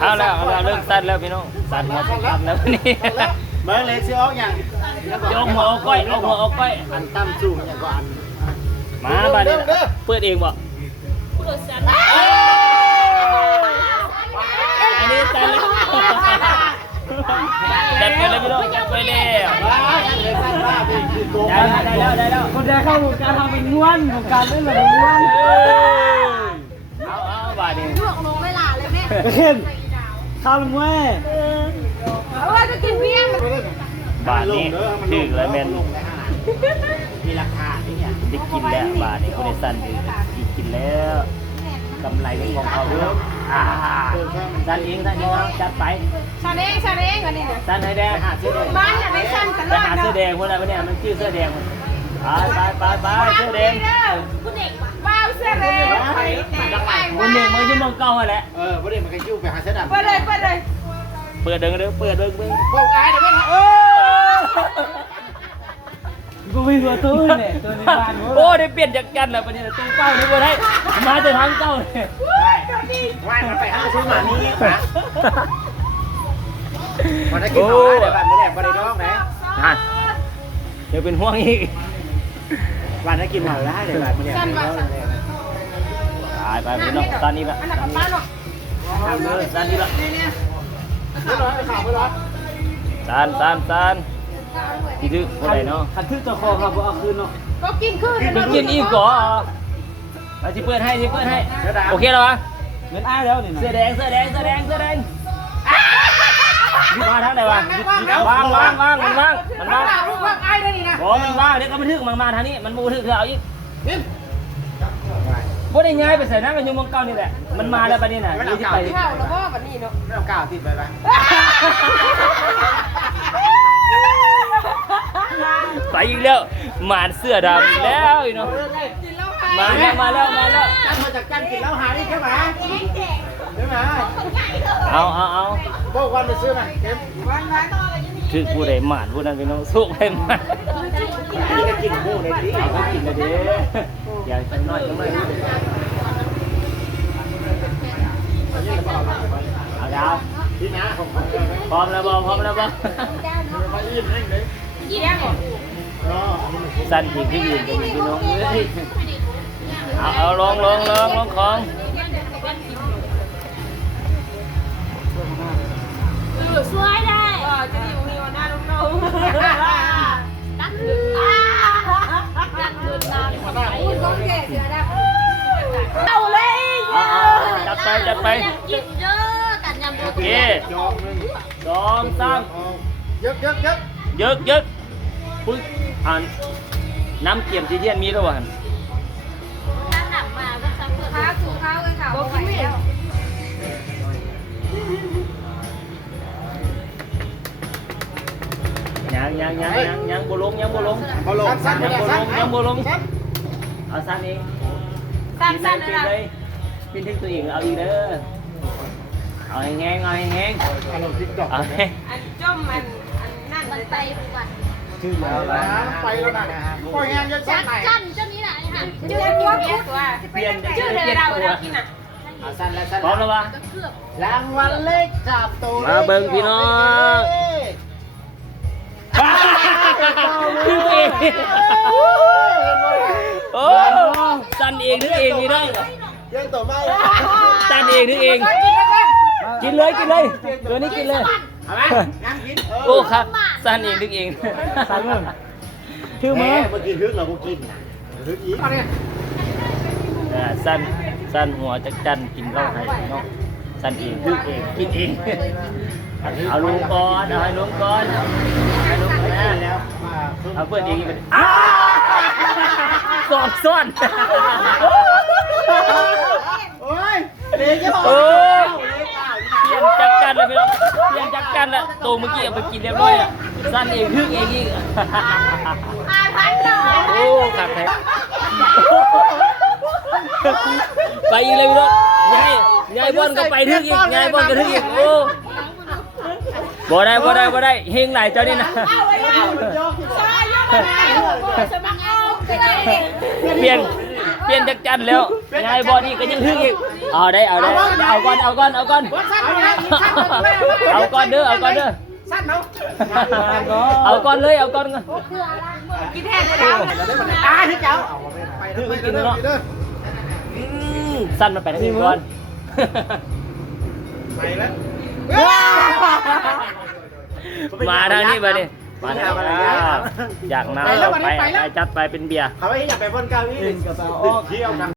เอาแล้วเริ่มสั้นแล้วพี่น้องสั้นหมดสั้นแล้วนี่ เบิ้งเลยซื้อออกอย่าง ยกหัวเอาก้อยเอาหัวเอาก้อย อันตั้มสูงอย่างก็อัน มาบ้านนี้เปิดเองบ่อันนี้สั้นแล้วจัดไปเลยพี่น้องจัดไปแล้ว เลยสั้นว่าเป็นคือโกง ได้แล้ว คนได้เข้าวงการทำเป็นง้วนวงการเล่นแบบง้วน เอาบ้านนี้ ลวกลงเวลาเลยแม่ เข้มข้าวลุงแม่ เอาไว้จะกินเพี้ยง บ้านนี้ถึงแล้วแม่น มีราคาที่เนี่ย ได้กินแล้วบ้านนี้คนได้สั้นดีกินแล้วกำไรเป็นของเขาด้วยสั้นเองจัดไป ชาเล้งวันนี้นะ สั้นให้แดง บ้านจะได้สั้นตล ไป อด หาเสื้อแดงคนอะไรเนี่ยมันชื่อเสื้อแดงไปเสื้อแดง คุณเด็กว้าวเสื้อแดง คนหนึ่งมันจะมองเก่าแหละ ประเด็นมันก็ยิ้วไปหาเสื้อดำ เปิดเลย เปิดเดินเปิดเดิน พวกไอ้เดี๋ยวไม่ท กูมีตัวตู้เนี่ยตัวในบ้าน โอ้ได้เปลี่ยนจากกันแล้วปะเนี่ยตู้เก้านี่บ่ได้มาจะทางเก้าเลย ำว่ายมันไปหาซื้อหมานี่นะมันได้กินหน่อยเดี๋ยววันไม่ได้ไม่ได้ร้องนะ ฮะเดี๋ยวเป็นห่วงอีก วันได้กินหน่อยได้เดี๋ยววันไม่ได้ร้องเลย ไปพี่น้องตอนนี้ละ อันนั้นกับป้าเนาะ ตอนนี้ละ ไม่ร้องข่าวไม่ร้อง ตานที่ดื้อคนไหนเนาะ ขัดทึกตะคอครับว่าเอาคืนเนาะ ก็กินขึ้น ไปกินอีกก่อไปที่เปิดให้โอเคแล้ววะ เงินอ้ายแล้วนี่นะ เสื้อแดงมาทางไหนวะวางมันว่าง ลูกว่างไอ้ด้วยนี่นะ บอกมันว่างเดี๋ยวก็มันถึกมันมาทางนี้มันมูถึกเธอเอาอีกบ่ได้ง่ายไปใส่น้ำกันอยู่เมืองเก่านี่แหละมันมาแล้วปะนี่น่ะนี่ที่ไป ข้าวแล้วก็แบบนี้เนาะ ไม่เอาก้าวติดไปไหม ไปอีกแล้วหมานเสื้อดำอีกแล้วอีเนาะ กินแล้วค่ะ มาแล้ว กันมาจากกันกินแล้วหายใช่ไหมใช่ไหม เอา พวกวันไปซื้อไหมเข็ม คือผู้ใดหมานผู้นั้นพี่น้องสุกให้หมาน นี่ก็กินพวกในที่ เอาไปกินเลยเด้อย่าจังน้อยเอาดาว ที่น้าของ พร้อมแล้วบ่ มาอิ่มเองเลย เยี่ยม สั้นอีกที่ยืนกันพี่น้องเอ้ยเอาลองของ ช่วยได้จะดีมีวันหน้าลูกๆตั้งคืนนานพูดก็แก่เสือดำเอาเลย จัดไป กินเยอะกันยำ โอเค จอกนึง 2 3 เยอะ ยึกปึ๊กน้ำเกี่ยมที่เทียนมีด้วยวะ น้ำหนักมาก็ซ้ำข้าวถูข้าวเลยค่ะบอกกินไม่ได้ ยังบ่ลง พอลงสั้น ยังบ่ลงเอาสั้นเอง สั้นๆนะ เลยปิ้นถึงตัวเองเอาอีกเด้อเอาแห้ง อารมณ์ทิกตอก เอาแห้ง อันจ้มอันนั่นไปก่อน ชื่อแล้ว ไปแล้วนะปล่อยงานเยอะจั จั ง นเจ้านี้แหละค่ะชื่อตัวชื่อเดี๋ยวเรากินอ่ะ สั้นแล้วสั้น พร้อมแล้วปะ รางวัลเล็กจับตัว มาเบิ่งพี่น้องคือเองโอ้ตันเองนึกเองพี่น้อง เรื่องต่อมา ตันเองนึกเองกินเลยตัวนี้กินเลย เอาไหมงานกิน โอ้ครับตันเองนึกเอง สั่งเงินชื่อ แม่ มือ เมื่อกี้ฮึกเราก็กินฮึกอีกเนี่ย สั้นหัวจักจันกินข้าวไห้เนาะสั้นเองนึกเองกินเองเอาลงก่อนเอาให้ลงก่อนให้ลงก่อนนะ แล้ว เอาเพื่อนเองไปสอบซ้อน โอ้ยเด็กจะบอก โอ้ยเปลี่ยนจักกันแล้วพี่น้องเปลี่ยนจักกันแล้วตัวเมื่อกี้เอาไปกินเรียบร้อยอ่ะสั้นเองฮึกเองอีก 5,000 โอ้ขัดแท้ไปอีกเลยพี่น้องยายบอลก็ไปทึกอีกยายบอลก็ทึกอีกโอ้บ่ได้เฮงหลายเจ้านี่นะเปลี่ยน เปลี่ยนจากจันแล้วยายบอลนี่ก็ยังถึงอีกเอาได้เอาก่อน สั้นเอานะสั้น เอาก่อนเด้อ สั้นเอา เอาก่อนเลยเอาก่อน กินแทนเลยแล้ว ตาที่เจ้า กินเนาะสั้นมาไปทางนี้ก่อน ไปแล้ว มาทางนี้ไปดิมาทางนี้อยากน้ำไปจัดไปเป็นเบียร์ เขาไม่อยากไปบนเก้าอี้ กระเป๋าออก เที่ยวกัน